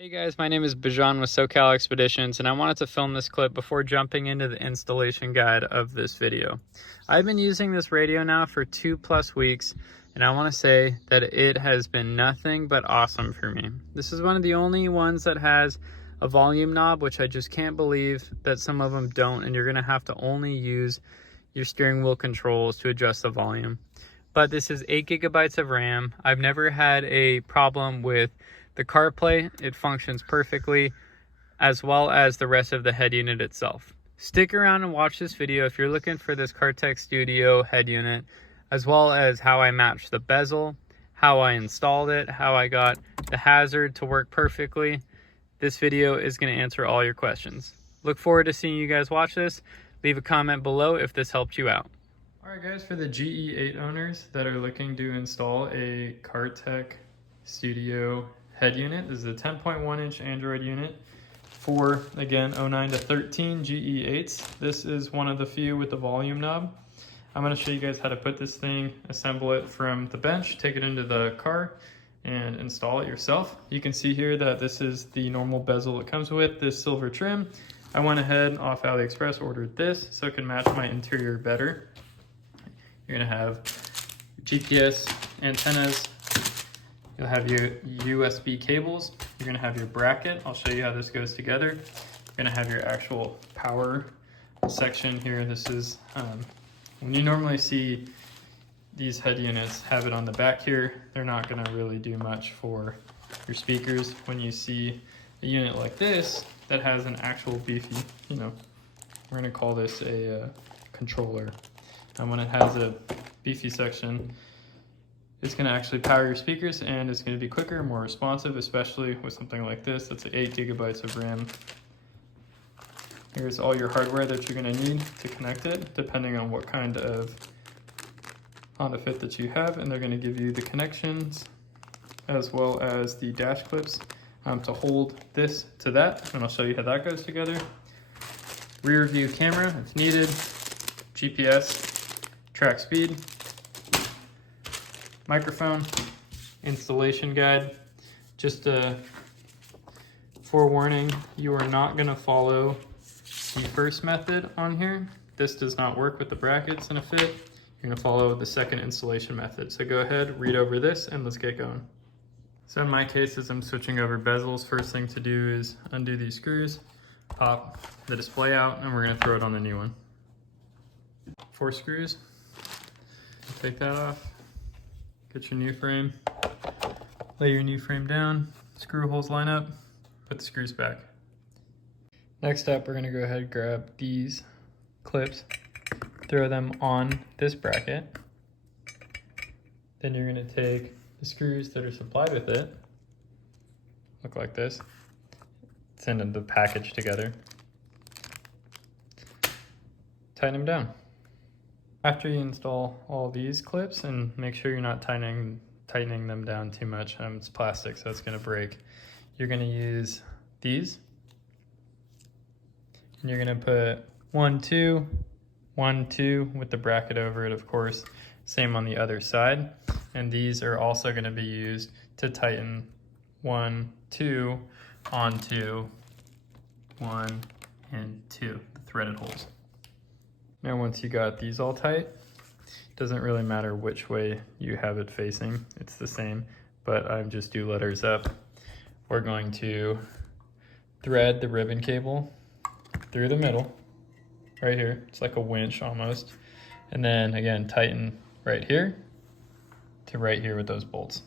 Hey guys, my name is Bajan with SoCal Expeditions, and I wanted to film this clip before jumping into the installation guide of this video. I've been using this radio now for 2+ weeks, and I want to say that it has been nothing but awesome for me. This is one of the only ones that has a volume knob, which I just can't believe that some of them don't, and you're going to have to only use your steering wheel controls to adjust the volume. But this is 8 GB of RAM. I've never had a problem with the CarPlay. It functions perfectly, as well as the rest of the head unit itself. Stick around and watch this video if you're looking for this CarTech Studio head unit, as well as how I matched the bezel, how I installed it, how I got the hazard to work perfectly. This video is going to answer all your questions. Look forward to seeing you guys watch this. Leave a comment below if this helped you out. Alright guys, for the GE8 owners that are looking to install a CarTech Studio head unit, this is a 10.1 inch Android unit for, again, 09 to 13 GE8s. This is one of the few with the volume knob. I'm going to show you guys how to put this thing, assemble it from the bench, take it into the car, and install it yourself. You can see here that this is the normal bezel it comes with, this silver trim. I went ahead off AliExpress, ordered this so it can match my interior better. You're going to have GPS antennas. You'll have your USB cables. You're gonna have your bracket. I'll show you how this goes together. You're gonna have your actual power section here. This is, when you normally see these head units have it on the back here, they're not gonna really do much for your speakers. When you see a unit like this that has an actual beefy, we're gonna call this a controller. And when it has a beefy section, it's going to actually power your speakers, and it's going to be quicker, more responsive, especially with something like this. That's 8 GB of RAM. Here's all your hardware that you're going to need to connect it, depending on what kind of Honda Fit that you have, and they're going to give you the connections as well as the dash clips to hold this to that, and I'll show you how that goes together. Rear view camera if needed, GPS, track speed, microphone, installation guide. Just a forewarning, you are not gonna follow the first method on here. This does not work with the brackets in a fit. You're gonna follow the second installation method. So go ahead, read over this, and let's get going. So in my case, as I'm switching over bezels, first thing to do is undo these screws, pop the display out, and we're gonna throw it on the new one. 4 screws, take that off. Get your new frame, lay your new frame down, screw holes line up, put the screws back. Next up, we're gonna go ahead and grab these clips, throw them on this bracket. Then you're gonna take the screws that are supplied with it, look like this, send the package together, tighten them down. After you install all these clips, and make sure you're not tightening them down too much, it's plastic so it's going to break. You're going to use these, and you're going to put 1, 2, 1, 2 with the bracket over it, of course. Same on the other side, and these are also going to be used to tighten 1, 2 onto 1 and 2, the threaded holes. Now once you got these all tight, doesn't really matter which way you have it facing, it's the same, but I just do letters up. We're going to thread the ribbon cable through the middle, right here. It's like a winch almost. And then again, tighten right here to right here with those bolts.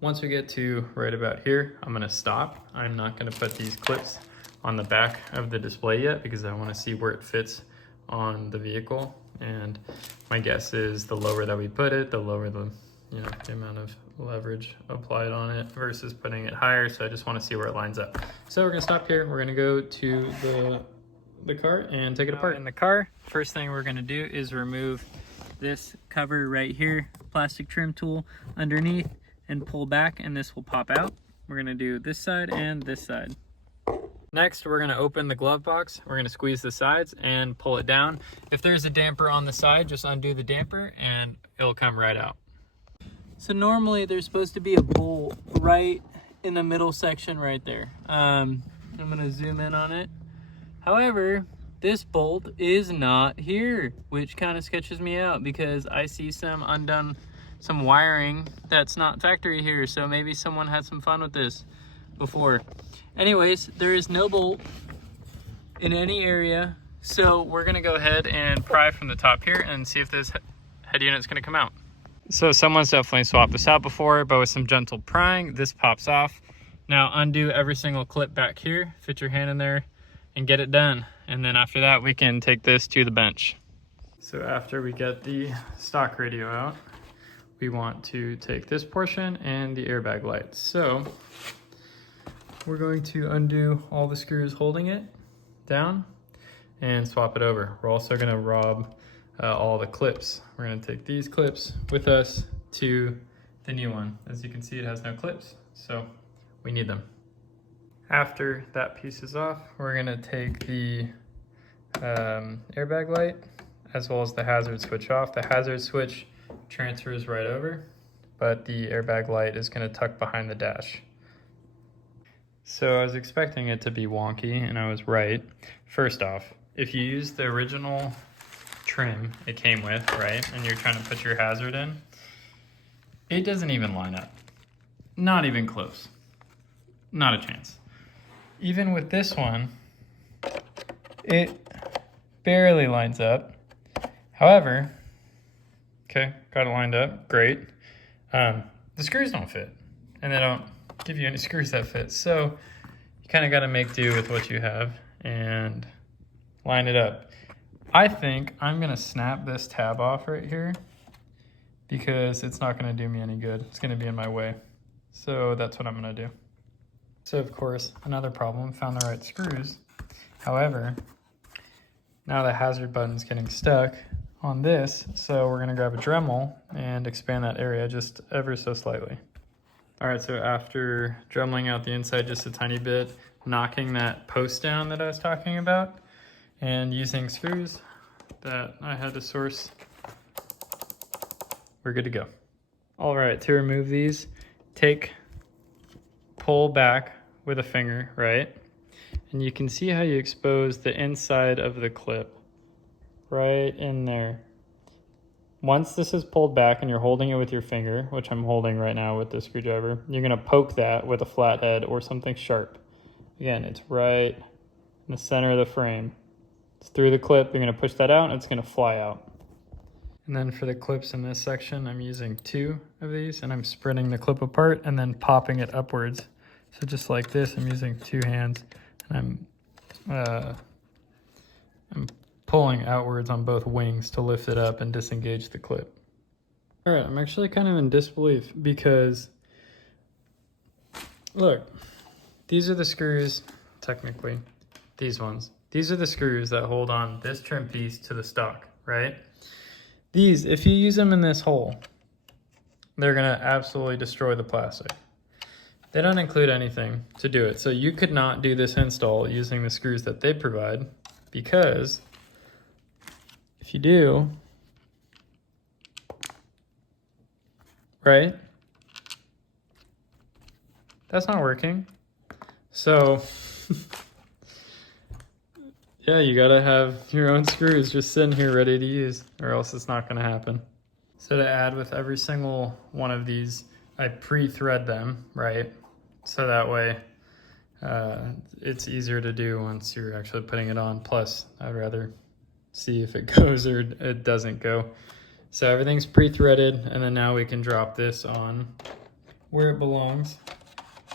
Once we get to right about here, I'm gonna stop. I'm not gonna put these clips on the back of the display yet because I wanna see where it fits on the vehicle, and my guess is the lower that we put it, the lower the the amount of leverage applied on it versus putting it higher. So I just want to see where it lines up. So we're gonna stop here. We're gonna go to the car and take it apart. In the car, first thing we're gonna do is remove this cover right here, plastic trim tool underneath, and pull back, and this will pop out. We're gonna do this side and this side. Next, we're going to open the glove box. We're going to squeeze the sides and pull it down. If there's a damper on the side, just undo the damper and it'll come right out. So normally there's supposed to be a bolt right in the middle section right there. I'm gonna zoom in on it. However, this bolt is not here, which kind of sketches me out because I see some wiring that's not factory here. So maybe someone had some fun with this before. Anyways, there is no bolt in any area. So we're gonna go ahead and pry from the top here and see if this head unit's gonna come out. So someone's definitely swapped this out before, but with some gentle prying, this pops off. Now undo every single clip back here, fit your hand in there and get it done. And then after that, we can take this to the bench. So after we get the stock radio out, we want to take this portion and the airbag lights. So we're going to undo all the screws holding it down and swap it over. We're also gonna rob all the clips. We're gonna take these clips with us to the new one. As you can see, it has no clips, so we need them. After that piece is off, we're gonna take the airbag light as well as the hazard switch off. The hazard switch transfers right over, but the airbag light is gonna tuck behind the dash. So I was expecting it to be wonky, and I was right. First off, if you use the original trim it came with, right, and you're trying to put your hazard in, it doesn't even line up. Not even close. Not a chance. Even with this one, it barely lines up. However, okay, got it lined up, great. The screws don't fit, and they don't give you any screws that fit. So you kind of got to make do with what you have and line it up. I think I'm gonna snap this tab off right here because it's not gonna do me any good. It's gonna be in my way. So that's what I'm gonna do. So of course, another problem, found the right screws. However, now the hazard button's getting stuck on this, so we're gonna grab a Dremel and expand that area just ever so slightly. All right, so after dremeling out the inside just a tiny bit, knocking that post down that I was talking about, and using screws that I had to source, we're good to go. All right, to remove these, pull back with a finger, right? And you can see how you expose the inside of the clip right in there. Once this is pulled back and you're holding it with your finger, which I'm holding right now with the screwdriver, you're gonna poke that with a flathead or something sharp. Again, it's right in the center of the frame. It's through the clip, you're gonna push that out and it's gonna fly out. And then for the clips in this section, I'm using 2 of these and I'm spreading the clip apart and then popping it upwards. So just like this, I'm using 2 hands and I'm pulling outwards on both wings to lift it up and disengage the clip. All right, I'm actually kind of in disbelief because look, these are the screws, technically, these ones. These are the screws that hold on this trim piece to the stock, right? These, if you use them in this hole, they're gonna absolutely destroy the plastic. They don't include anything to do it. So you could not do this install using the screws that they provide, because if you do, right? That's not working. So yeah, you gotta have your own screws just sitting here ready to use, or else it's not gonna happen. So to add with every single one of these, I pre-thread them, right? So that way it's easier to do once you're actually putting it on. Plus, I'd rather see if it goes or it doesn't go. So everything's pre-threaded, and then now we can drop this on where it belongs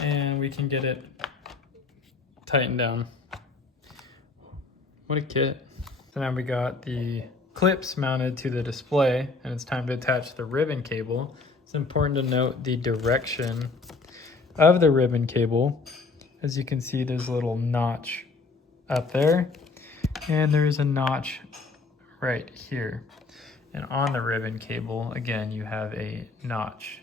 and we can get it tightened down. What a kit. So now we got the clips mounted to the display, and it's time to attach the ribbon cable. It's important to note the direction of the ribbon cable. As you can see, there's a little notch up there, and there's a notch right here. And on the ribbon cable, again, you have a notch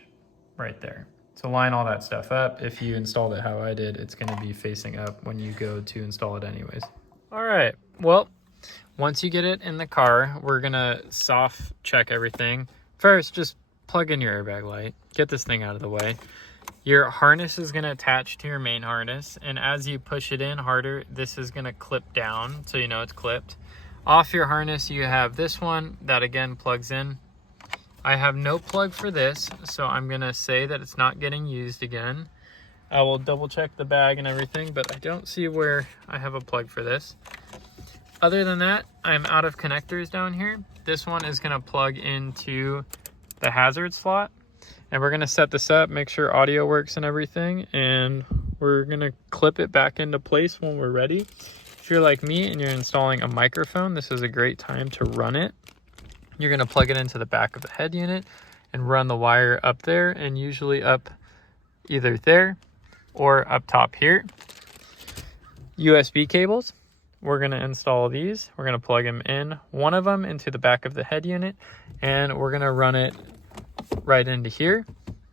right there. So line all that stuff up. If you installed it how I did, it's gonna be facing up when you go to install it anyways. All right, well, once you get it in the car, we're gonna soft check everything. First, just plug in your airbag light, get this thing out of the way. Your harness is going to attach to your main harness, and as you push it in harder, this is going to clip down, so you know it's clipped. Off your harness, you have this one that again plugs in. I have no plug for this, so I'm going to say that it's not getting used again. I will double check the bag and everything, but I don't see where I have a plug for this. Other than that, I'm out of connectors down here. This one is going to plug into the hazard slot. And we're gonna set this up, make sure audio works and everything, and we're gonna clip it back into place when we're ready. If you're like me and you're installing a microphone, this is a great time to run it. You're gonna plug it into the back of the head unit and run the wire up there, and usually up either there or up top here. USB cables, we're gonna install these. We're gonna plug them in, one of them into the back of the head unit, and we're gonna run it right into here.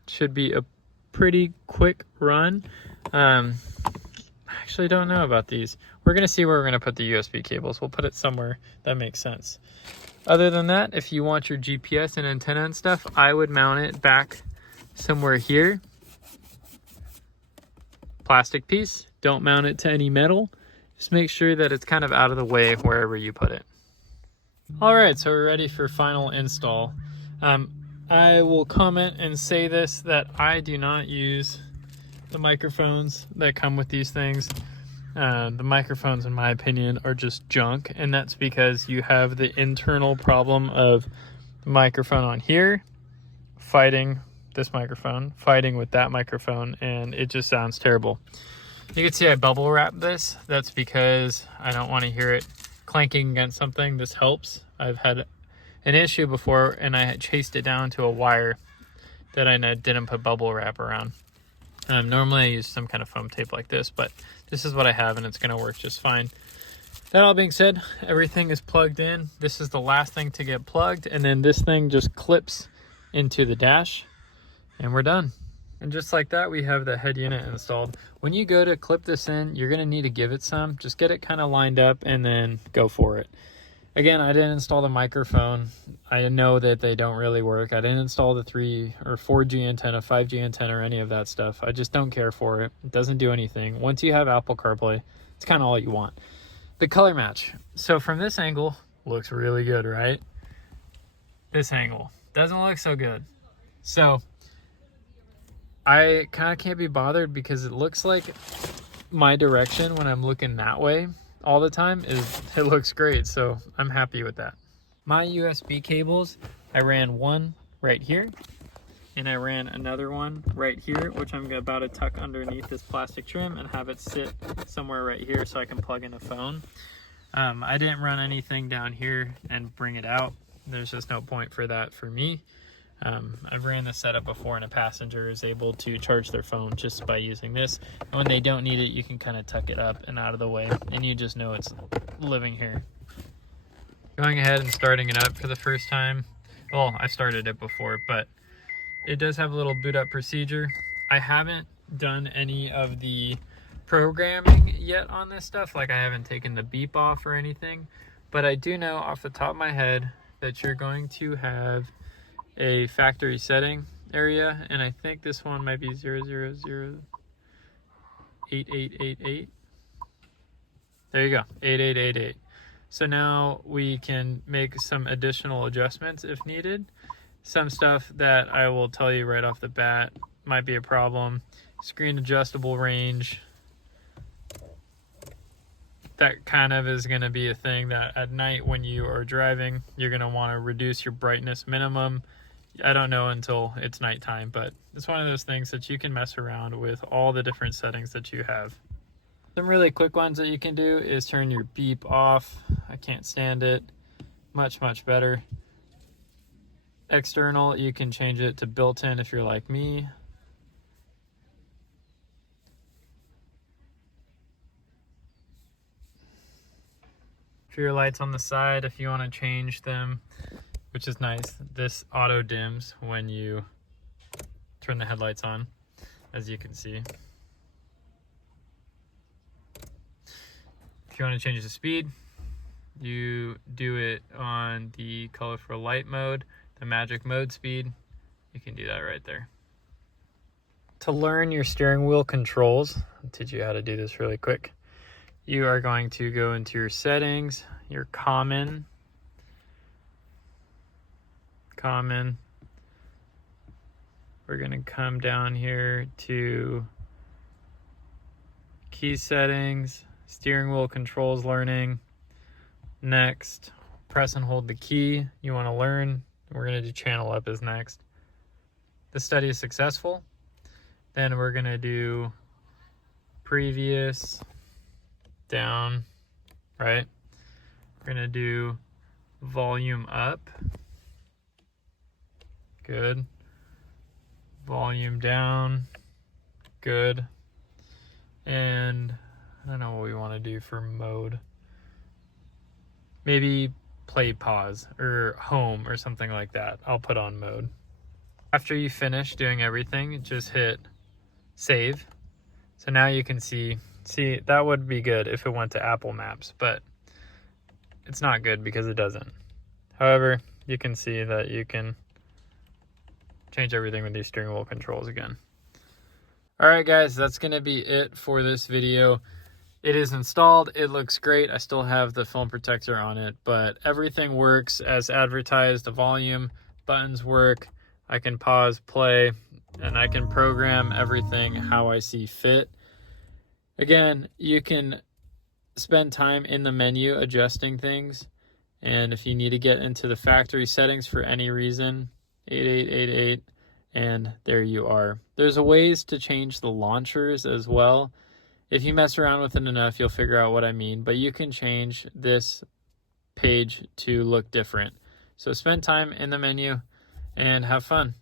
Should be a pretty quick run. I actually don't know about these. We're gonna see where we're gonna put the USB cables. We'll put it somewhere that makes sense. Other than that, if you want your GPS and antenna and stuff, I would mount it back somewhere here. Plastic piece, don't mount it to any metal. Just make sure that it's kind of out of the way wherever you put it. All right, so we're ready for final install. I will comment and say this, that I do not use the microphones that come with these things. The microphones, in my opinion, are just junk, and that's because you have the internal problem of the microphone on here fighting this microphone, fighting with that microphone, and it just sounds terrible. You can see I bubble wrap this. That's because I don't want to hear it clanking against something. This helps. I've had an issue before, and I had chased it down to a wire that I didn't put bubble wrap around. Normally I use some kind of foam tape like this, but this is what I have, and it's going to work just fine. That all being said, everything is plugged in. This is the last thing to get plugged, and then this thing just clips into the dash, and we're done. And just like that, we have the head unit installed. When you go to clip this in, you're going to need to give it some. Just get it kind of lined up and then go for it. Again, I didn't install the microphone. I know that they don't really work. I didn't install the 3 or 4G antenna, 5G antenna, or any of that stuff. I just don't care for it. It doesn't do anything. Once you have Apple CarPlay, it's kind of all you want. The color match. So from this angle, looks really good, right? This angle doesn't look so good. So I kind of can't be bothered because it looks like my direction when I'm looking that way all the time it looks great, so I'm happy with that. My USB cables, I ran one right here, and I ran another one right here, which I'm about to tuck underneath this plastic trim and have it sit somewhere right here so I can plug in a phone. I didn't run anything down here and bring it out. There's just no point for that for me. I've ran this setup before, and a passenger is able to charge their phone just by using this. And when they don't need it, you can kind of tuck it up and out of the way, and you just know it's living here. Going ahead and starting it up for the first time. Well, I started it before, but it does have a little boot up procedure. I haven't done any of the programming yet on this stuff. Like, I haven't taken the beep off or anything, but I do know off the top of my head that you're going to have a factory setting area, and I think this one might be 0008888. There you go, 8888. So now we can make some additional adjustments if needed. Some stuff that I will tell you right off the bat might be a problem. Screen adjustable range. That kind of is going to be a thing that at night when you are driving, you're going to want to reduce your brightness minimum. I don't know until it's nighttime, but it's one of those things that you can mess around with all the different settings that you have. Some really quick ones that you can do is turn your beep off. I can't stand it. Much better. External, you can change it to built-in if you're like me. For your lights on the side, if you want to change them, which is nice, this auto dims when you turn the headlights on, as you can see. If you want to change the speed, you do it on the colorful light mode, the magic mode speed. You can do that right there. To learn your steering wheel controls, I'll teach you how to do this really quick. You are going to go into your settings, your common. We're going to come down here to key settings, steering wheel controls learning. Next, press and hold the key you want to learn. We're going to do channel up as next. The study is successful. Then we're going to do previous down, right? We're going to do volume up. Good. Volume down. Good. And I don't know what we want to do for mode. Maybe play pause or home or something like that. I'll put on mode. After you finish doing everything, just hit save. So now you can see that would be good if it went to Apple Maps, but it's not good because it doesn't. However, you can see that you can change everything with these steering wheel controls again. All right, guys, that's going to be it for this video. It is installed. It looks great. I still have the film protector on it, but everything works as advertised. The volume buttons work. I can pause, play, and I can program everything how I see fit. Again, you can spend time in the menu adjusting things. And if you need to get into the factory settings for any reason, 8888, and there you are. There's a ways to change the launchers as well. If you mess around with it enough, you'll figure out what I mean, but you can change this page to look different. So spend time in the menu and have fun.